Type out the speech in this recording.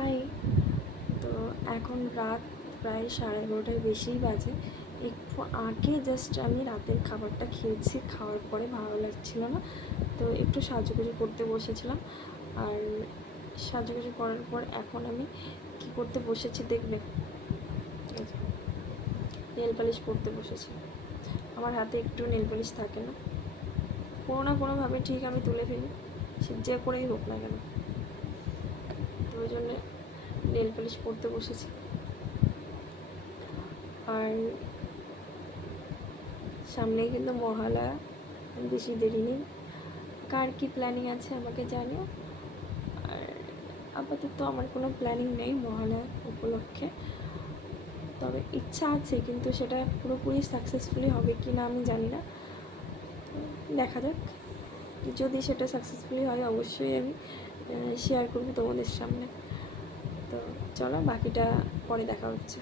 High. তো এখন রাত প্রায় 11:30 বেশিই বাজে। একটু আগে জাস্ট আমি রাতের খাবারটা খেয়েছি, খাওয়ার পরে ভালো লাগছিল না, তো একটু সাজুগুজু করতে বসেছিলাম। আর সাজুগুজু করার পর এখন আমি কি করতে বসেছি দেখবে, নেল পালিশ পরতে বসেছি। আমার হাতে একটু নেল পালিশ থাকে না, কোনো না কোনোভাবে ঠিক আমি তুলে ফেলি, সে যে করেই হোক না কেন। তো ওই জন্যে নেল পালিশ পরতে বসেছি। আর সামনেই কিন্তু মহালয়া, বেশি দেরি নেই। কার কী প্ল্যানিং আছে আমাকে জানিও। আর আপাতত আমার কোনো প্ল্যানিং নেই মহালয়া উপলক্ষে, তবে ইচ্ছা আছে, কিন্তু সেটা পুরোপুরি সাকসেসফুলি হবে কি না আমি জানি না, দেখা যাক। যদি সেটা সাকসেসফুলি হয় অবশ্যই আমি শেয়ার করবো তোমাদের সামনে। তো চলো, বাকিটা পরে দেখা হচ্ছে।